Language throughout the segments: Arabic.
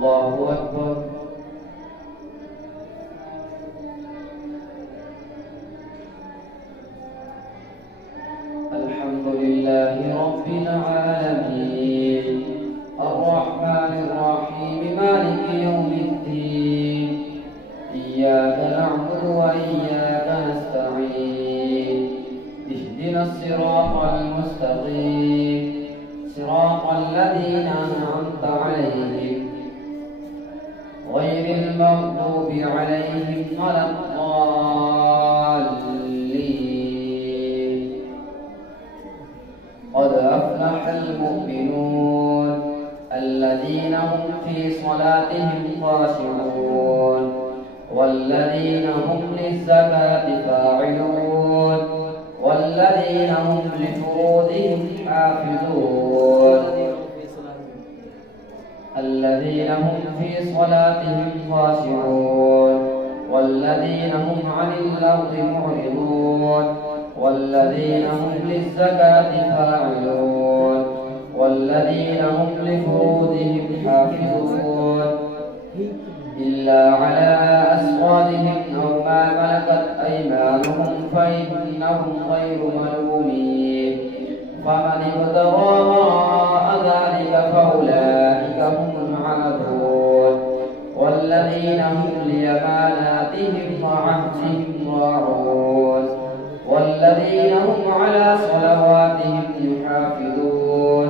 الله أكبر. الحمد لله رب العالمين الرحمن الرحيم مالك يوم الدين إياك نعبد وإياك نستعين اهدنا الصراط المستقيم صراط الذين أنعمت عليهم غير المغضوب عليهم ولا الضالين. قد أفلح المؤمنون الذين هم في صلاتهم خاشعون والذين هم للزكاة فاعلون والذين هم لفروجهم حافظون الذين هم في صلاتهم خاشعون والذين هم عن اللغو معرضون والذين هم للزكاة فاعلون والذين هم لفروجهم حافظون إلا على أزواجهم أو ما ملكت أيمانهم فإنهم غير ملومين فمن ابتغى وراء ذلك فأولئك هم العادون والذين هم لأماناتهم وعهدهم راعون والذين هم على صلواتهم يحافظون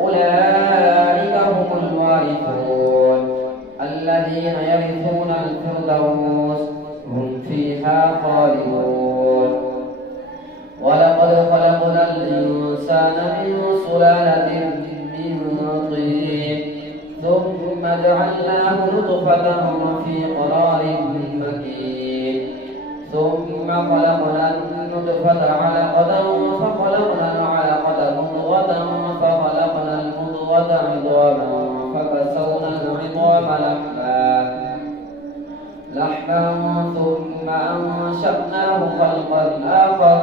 أولئك هم الوارثون الذين يرثون الفردوس هم فيها خالدون. ولقد خلقنا الإنسان من سلالة من طين ثم جعلناه نطفة في قرار مكين ثم خلقنا النطفة علقة فخلقنا العلقة مضغة فخلقنا المضغة عظاما فكسونا العظام لحما ثم أنشأناه خلقا آخر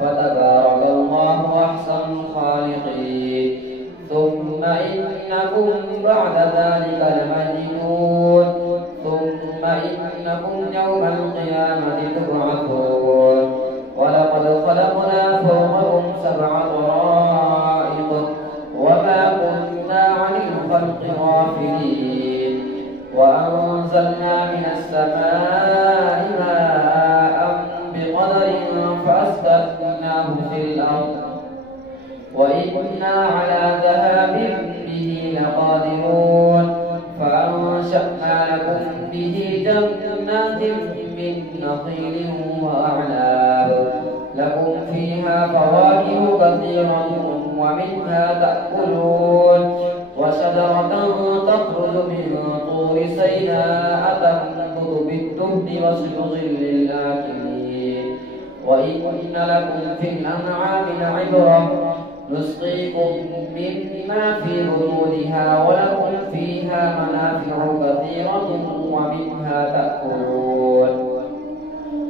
فتبارك الله أحسن الخالقين. ثم إنكم بعد ذلك لميتون ثم إنكم يوم القيامة تبعثون. ولقد خلقنا فوقكم 7 طرائق وما كنا عن الخلق غافلين وأنزلنا من السماء ماء بقدر فأسكناه في الأرض وإنا على ذهاب به لقادرون فأنشأنا لكم به جنات من نخيل وأعناب لكم فيها فواكه كثيرة ومنها تأكلون وشجرة تخرج من طور سيناء تنبت بالدهن وصبغ للآكلين وإن لكم في الأنعام لعبرة نسقيكم مما في بطونها ولكم فيها منافع كثيرة ومنها تأكلون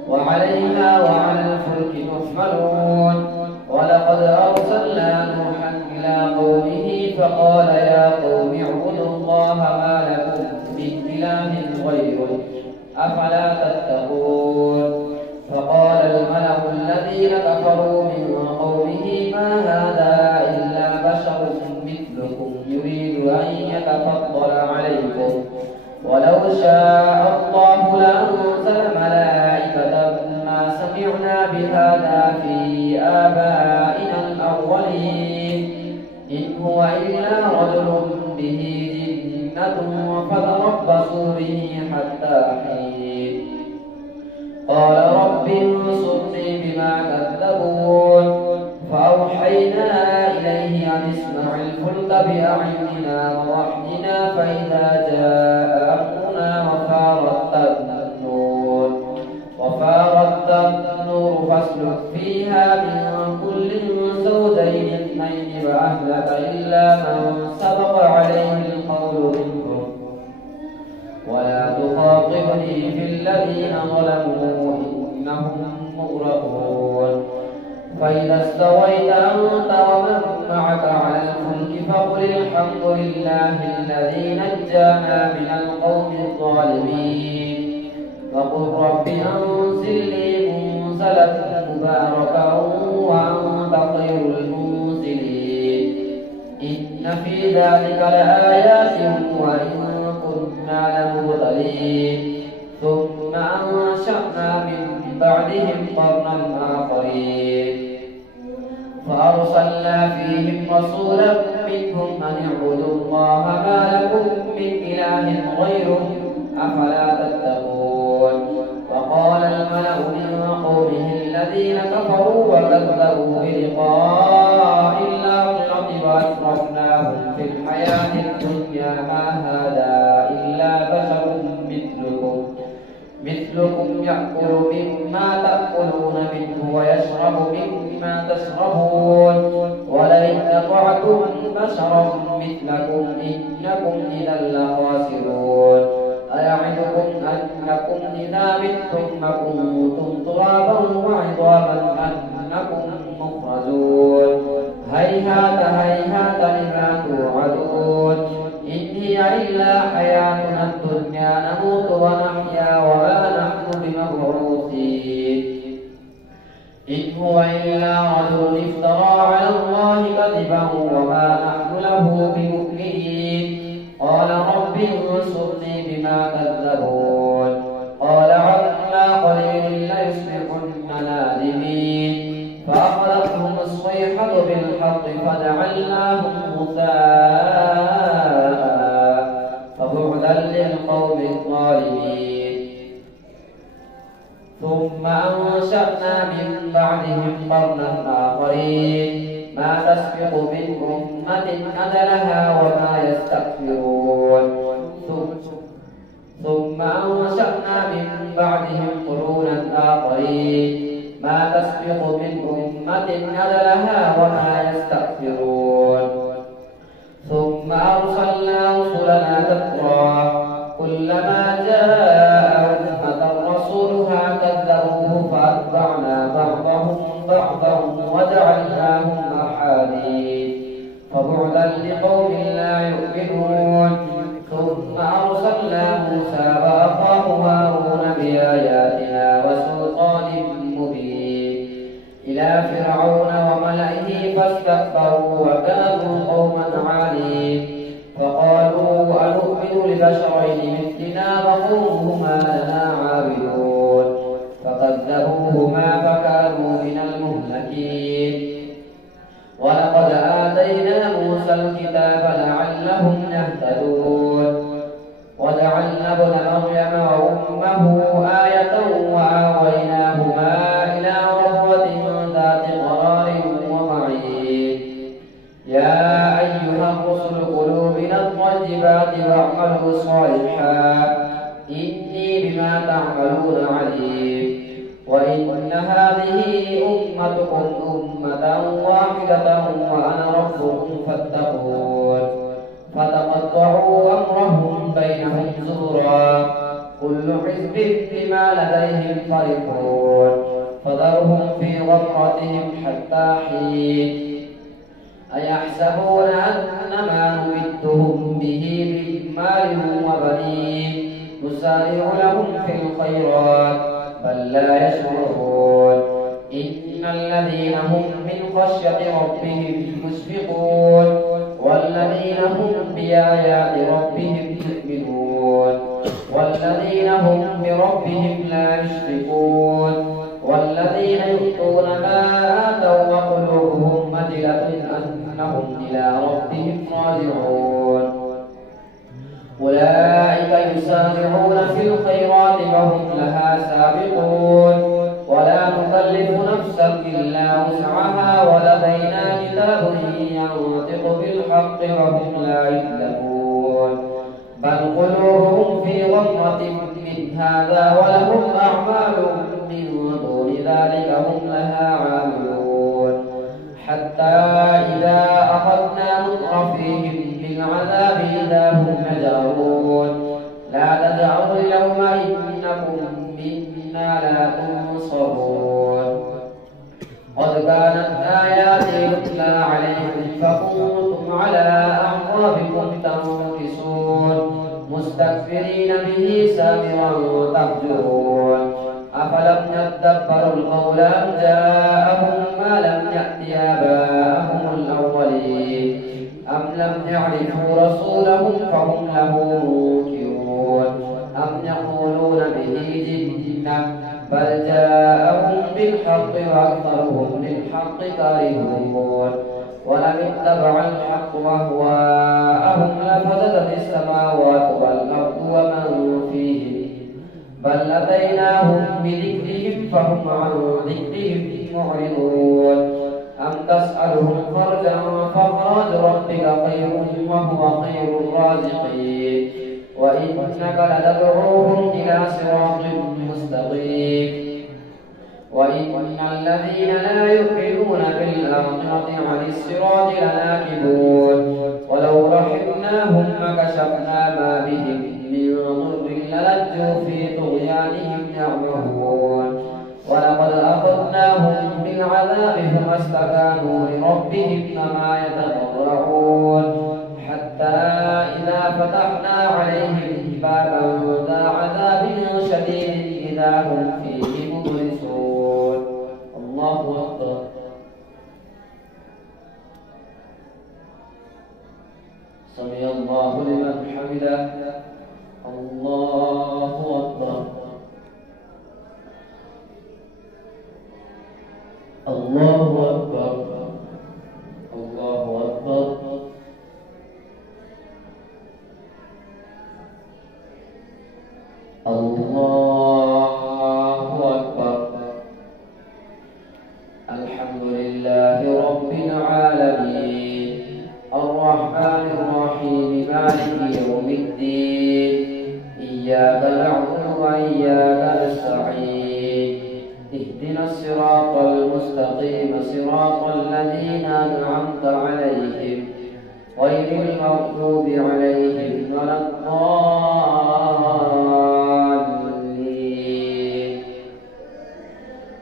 وعليها وعلى الفلك تحملون. ولقد أرسلنا نوحا إلى قومه فقال يا قوم اعبدوا الله ما لكم من إله غيره أفلا تتقون. فقال الملأ الذين كفروا من قومه ما هذا إلا بشر مثلكم يريد أن يتفضل عليكم ولو شاء الله لأنزل ملائكة ما سمعنا بهذا في آبائنا الأولين إن هو إلا رجل به جنة فتربصوا به حتى حين. قال رب انصرني بما كذبون فأوحينا إليه أن اصنع الفلك بأعيننا ووحينا فإذا جاء أمرنا وفارت النور فاسلك فيها من كل زوجين 2 وأهلك إلا من سبق عليه القول منهم ولا تخاطبني في الذين ظلموا إنهم مغرقون. فإذا استويت أنت ومن معك على الفلك فقل الحمد لله الذي نجانا من القوم الظالمين وقل رب أنزلني منزلا مباركا وأنت خير المنزلين إن في ذلك لآيات وإن كنا لمبطلين ثم أنشأنا من بعدهم قرنا آخرين فأرسلنا فيهم رسولا منهم أن اعبدوا الله ما لكم من إله غيره أفلا تتقون وقال الملأ من قومه الذين كفروا وكذبوا بلقاء الآخرة وأترفناهم في الحياة الدنيا ما هذا إلا بشر مثلكم يأكل مما تأكلون منه ويشرب مما تشربون ولئن أطعتم بشرا مثلكم إنكم إذا لخاسرون أيعدكم أنكم إذا متم وكنتم ترابا وعظاما أنكم مخرجون هيهات هيهات لما توعدون إن هي إلا حياتنا الدنيا نموت ونحيا وما نحن بمبعوثين إن هو إلا رجل افترى على الله كذبا وما نحن له بمؤمنين قال رب انصرني بما كذبون قال عما قليل ليصبحن نادمين فأخذتهم الصيحة بالحق فجعلناهم غثاء فبعدا للقوم الظالمين ثم أنشأنا من بعدهم قرنا آخرين ما تسبق من أمة أجلها وما يستغفرون ثم أنشأنا من بعدهم قرونا آخرين ما تسبق من أمة أجلها وما يستغفرون ثم أرسلنا رسلنا تترى كلما جاء أمة رسولها كذبوه فأتبعنا بعضهم بعضا وجعلناهم أحاديث فبعدا لقوم لا يؤمنون ثم أرسلنا موسى وأخاه هارون بآياتنا وسلطان مبين إلى فرعون وملئه فاستكبروا وكانوا قوما عالين فقالوا أنؤمن لبشرين مثلنا وقومهما لنا عابدون فكذبوهما فكانوا من المهلكين ولقد آتينا موسى الكتاب لعلهم يهتدون وجعلنا ابن مريم وأمه آية وآويناهما إلى ربوة ذات قرار ومعين يا أيها الرسل كلوا من الطيبات واعملوا صالحا إني بما تعملون عليم وإن هذه أمتكم أمة واحدة وأنا ربكم فاتقون فتقطعوا أمرهم بينهم زبرا كل حزب بما لديهم فرحون فذرهم في غمرتهم حتى حين أيحسبون أن ما نمدهم به من مال وبنين نسارع لهم في الخيرات بل لا يشعرون إن الذين هم من خشية ربهم مشفقون والذين هم بآيات ربهم يؤمنون والذين هم بربهم لا يشركون والذين يؤتون ما آتوا وقلوبهم وجلة أنهم إلى ربهم راجعون أولئك يسارعون في الخيرات وهم لها سابقون ولا نكلف نفسا إلا وسعها ولدينا كتاب ينطق بالحق وهم لا يظلمون بل قلوبهم في غمرة من هذا ولهم أعمال من دون ذلك هم لها عاملون حتى إذا أخذنا مترفيهم بالعذاب إذا هم يجأرون لا تجأروا اليوم إنكم منا لا تنصرون قد كانت آياتي تتلى عليكم فكنتم على أعقابكم تنكصون مستكبرين به سامرا تهجرون أفلم يدبروا القول أم جاءهم ما لم يأت آباءهم الأولين أم لم يعرفوا رسولهم فهم له منكرون أم يقولون به جنة بل جاءهم بالحق وأكثرهم للحق كارهون ولم اتبع الحق أهواءهم لفسدت السماوات والأرض ومن فيهن بل أتيناهم بذكرهم فهم عن ذكرهم معرضون أم تسألهم خرجا فخراج ربك خير وهو خير الرازقين وإنك لتدعوهم إلى صراط مستقيم وإن الذين لا يؤمنون بالآخرة عن الصراط لناكبون ولو رحمناهم وكشفنا ما بهم من ضر للجوا في طغيانهم يعمهون ولقد أخذناهم بالعذاب فما استكانوا لربهم فما يتضرعون حتى إذا فتحنا عليهم بابا ذا عذاب شديد إذا هم فيه مبلسون. الله أكبر. سمع الله لمن حمده. الله أكبر. الله أكبر. الله أكبر. الله أكبر. الحمد لله رب العالمين الرحمن الرحيم مالك يوم الدين إياك نعبد وإياك نستعين اهدنا الصراط المستقيم صراط الذين أنعمت عليهم غير المغضوب عليهم ولا الضالين.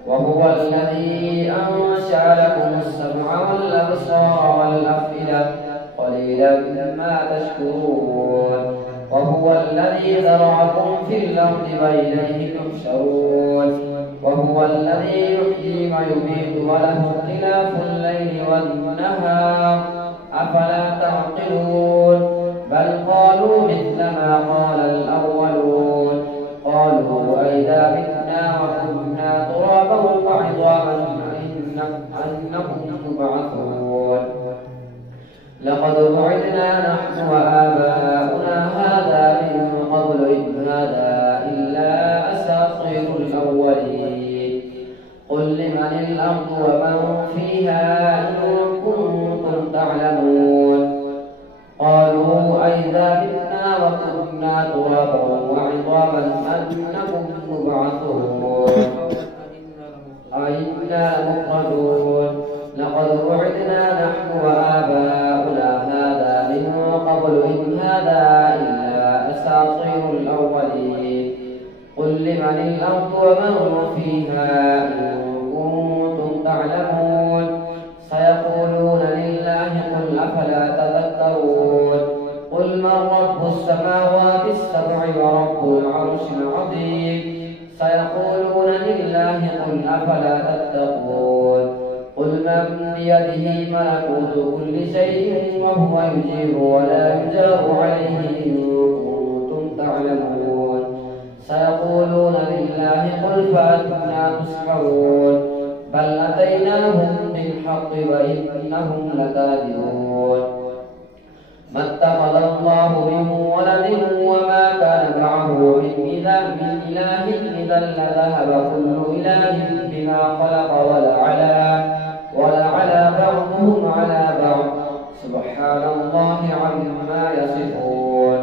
وهو الذي أنشأ لكم السمع والأبصار والأفئدة قليلا ما تشكرون. وهو الذي ذرأكم في الأرض وإليه تحشرون. وهو الذي يحيي ويميت وله اختلاف الليل والنهار أفلا تعقلون. بل قالوا مثل ما قال الأولون قالوا أئذا متنا وكنا ترابا وعظاما أنكم تبعثون. لقد وعدنا نحن وآباؤنا هذا من قبل إن هذا إلا أساطير الأولين. قل لمن الأرض ومن فيها إن كنتم تعلمون. قالوا أئذا متنا وكنا ترابا وعظاما أنكم تبعثون أئنا لمخرجون. لقد وعدنا نحن وآباؤنا هذا من قبل إن هذا إلا أساطير الأولين. قل لمن الأرض ومن فيها إن كنتم تعلمون. سيقولون لله قل أفلا تذكرون. قل من رب السماوات السبع ورب العرش العظيم. سيقولون لله قل أفلا تتقون. قل من بيده ملكوت كل شيء وهو يجير ولا يجار عليه إن كنتم تعلمون. سيقولون لله قل فأنا تسحرون. بل أتيناهم بالحق وإنهم لكاذبون. ما اتخذ الله من ولد وما كان معه من إله إذا لذهب كل إله بما خلق ولعلى بعضهم على بعض سبحان الله عما يصفون.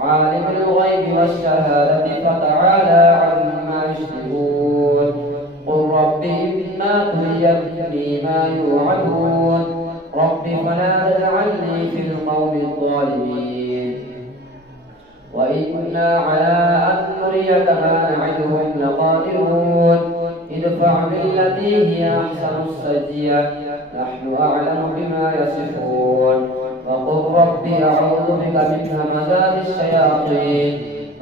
عالم الغيب والشهادة فتعالى عما يشركون. قل رب إما تريني ما يوعدون رب فلا تجعلني في القوم الظالمين. وإنا على أن نريك ما نعدهم لقادرون. ادفع بالتي هي أحسن السيئة نحن أعلم بما يصفون. أعوذ بك من همزات الشياطين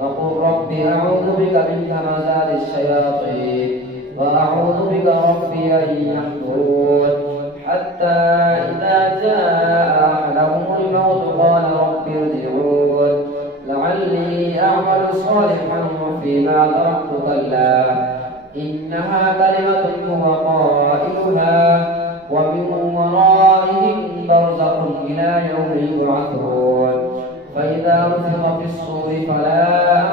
وقل رب أعوذ بك من همزات الشياطين وأعوذ بك ربي أن يحضرون حتى إذا جاء أحدهم الموت قال رب ارجعون لعلي أعمل صالحا فيما تركت كلا إنها كلمة هو قائلها ومن ورائهم برزخ إلى يوم يبعثون فإذا نفخ في الصور فلا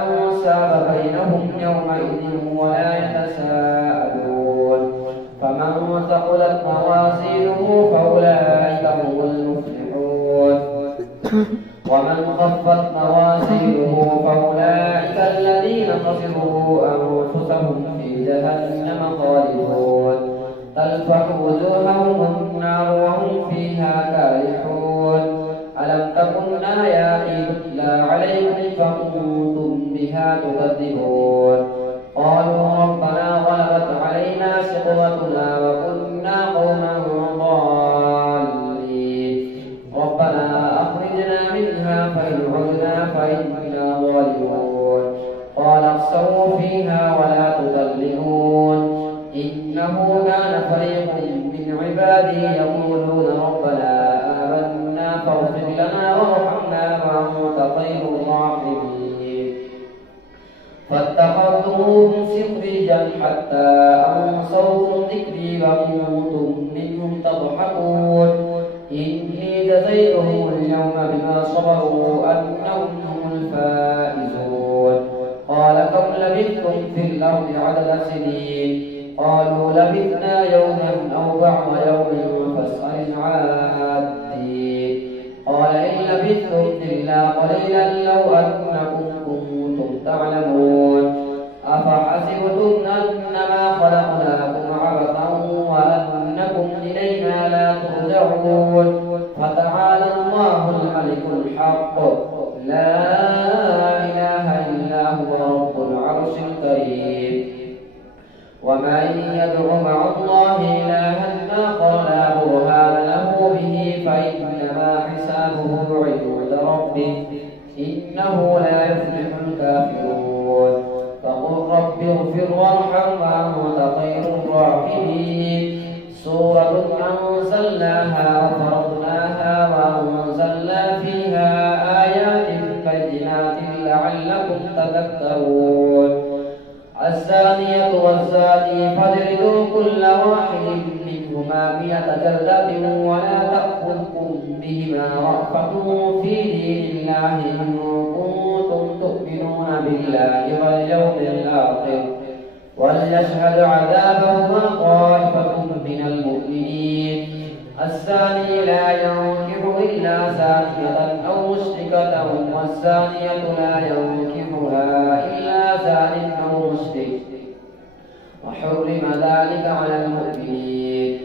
أنساب بينهم يومئذ ولا يتساءلون فمن ثقلت موازينه فأولئك هم المفلحون ومن خفت موازينه فأولئك الذين خسروا أنفسهم في جهنم خالدون تلفح وجوههم النار وهم فيها كالحون ألم تكن آياتي تتلى عليكم فكنتم بها تكذبون قالوا ربنا غلبت علينا شقوتنا وكنا قوما ضالين ربنا أخرجنا منها فإن عدنا فإنا ظالمون قال اخسئوا فيها ولا تكلمون إنه كان فريق من عبادي يقولون ربنا آمنا فاغفر لنا وارحمنا وأنت خير الراحمين فاتخذتموهم سخريا حتى أنسوكم ذكري وكنتم منهم تضحكون إني جزيتهم اليوم بما صبروا أنهم هم الفائزون قال كم لبثتم في الأرض عدد سنين قالوا لبثنا يوما أو بعض يوم فاسأل العادين قال إن لبثتم إلا قليلا لو أنكم كنتم تعلمون أفحسبتم أنما خلقناكم عبثا وأنكم إلينا لا ترجعون فتعالى الله الملك الحق لا إله إلا هو رب العرش الكريم ومن يدع مع الله إلها آخر لا برهان له به فإنما حسابه عند ربه إنه لا يفلح الكافرون فقل رب اغفر وارحم وأنت خير الراحمين سورة أنزلناها وفرضناها وأنزلنا فيها آيات بينات لعلكم تذكرون الزانية والزاني فاجلدوا كل واحد منهما 100 جلدة ولا تأخذكم بهما رأفة في دين الله إن كنتم تؤمنون بالله واليوم الآخر وليشهد عذابهما طائفة من المؤمنين الزاني لا ينكح إلا زانية أو مشركة والزانية لا ينكحها إلا زان أو مشرك وحرم ذلك على المؤمنين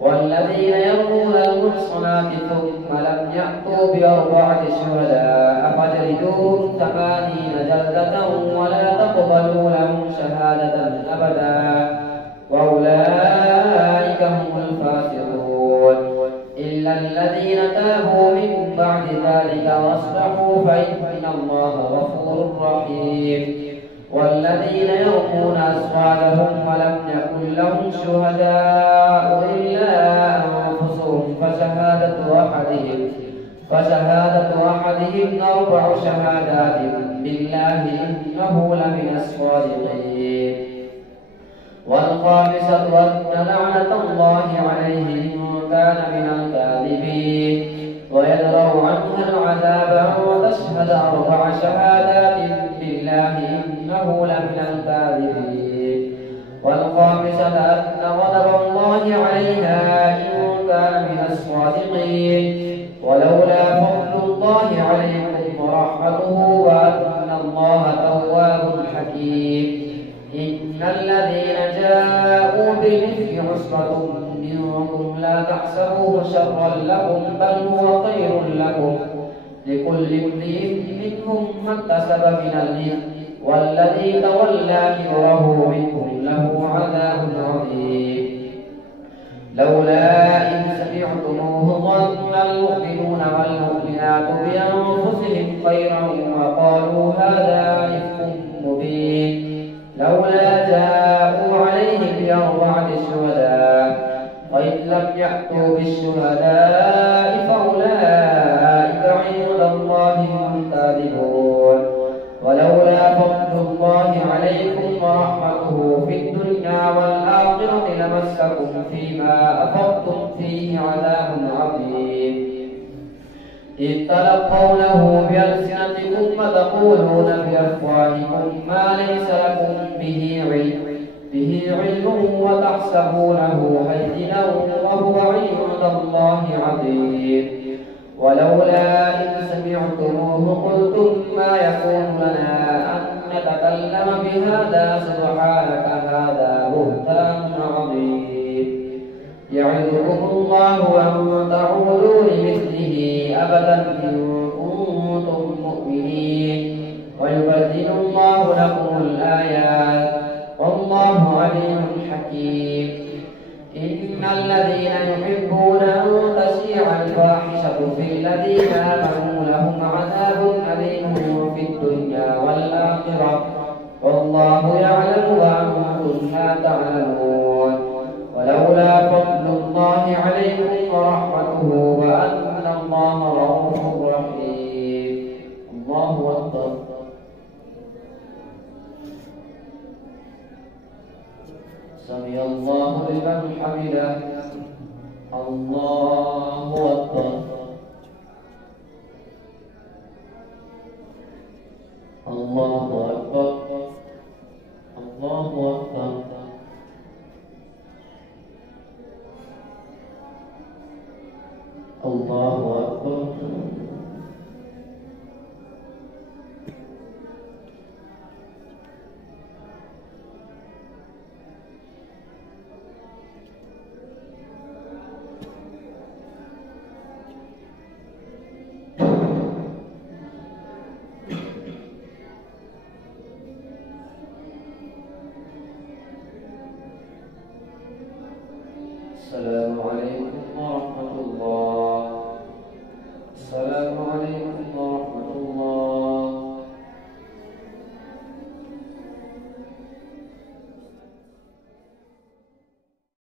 والذين يرمون المحصنات ثم لم يأتوا ب4 شهداء فاجلدوهم 80 جلدة ولا تقبلوا لهم شهادة أبدا وأولئك هم الفاسقون إلا الذين تابوا من بعد ذلك واصلحوا فإن الله غفور رحيم والذين يرمون أزواجهم ولم يكن لهم شهداء إلا أنفسهم فشهادة أحدهم 4 شهادات بالله إنه لمن الصادقين والخامسة أن لعنة الله عليه إن كان من الكاذبين ويدرأ عنها العذاب وتشهد 4 شهادات بالله إنه لمن الكاذبين والخامسة أن غضب الله عليها إن كان من الصادقين ولولا فضل الله عليكم ورحمته وأن الله تواب حكيم إن الذين جاءوا بالإفك عصبة منكم لا تحسبوه شرا لكم بل هو خير لكم لكل امرئ منهم ما اكتسب من الإثم والذي تولى كبره منهم له عذاب عظيم لولا إن سمعتموه ظن المؤمنون والمؤمنات إذ تلقونه بألسنتكم وتقولون بأفواهكم ما ليس لكم به علم وتحسبونه هينا وهو عند الله عظيم. ولولا إن سمعتموه قلتم ما يكون لنا أن نتكلم بهذا سبحانك هذا بهتان عظيم. يعظكم الله أن تعودوا لمثله أبدا إن كنتم مؤمنين ويبدل الله لكم الآيات والله عليم حكيم. إن الذين يحبون أن تشيع الفاحشة في الذين آمنوا لهم عذاب أليم في الدنيا والآخرة والله يعلم وأنتم لا تعلمون. ولولا فضل الله عليكم ورحمته وأن الله رؤوف رحيم. الله أكبر. سمع الله لمن حمده. الله أكبر. الله أكبر. الله أكبر. الله أكبر. السلام عليكم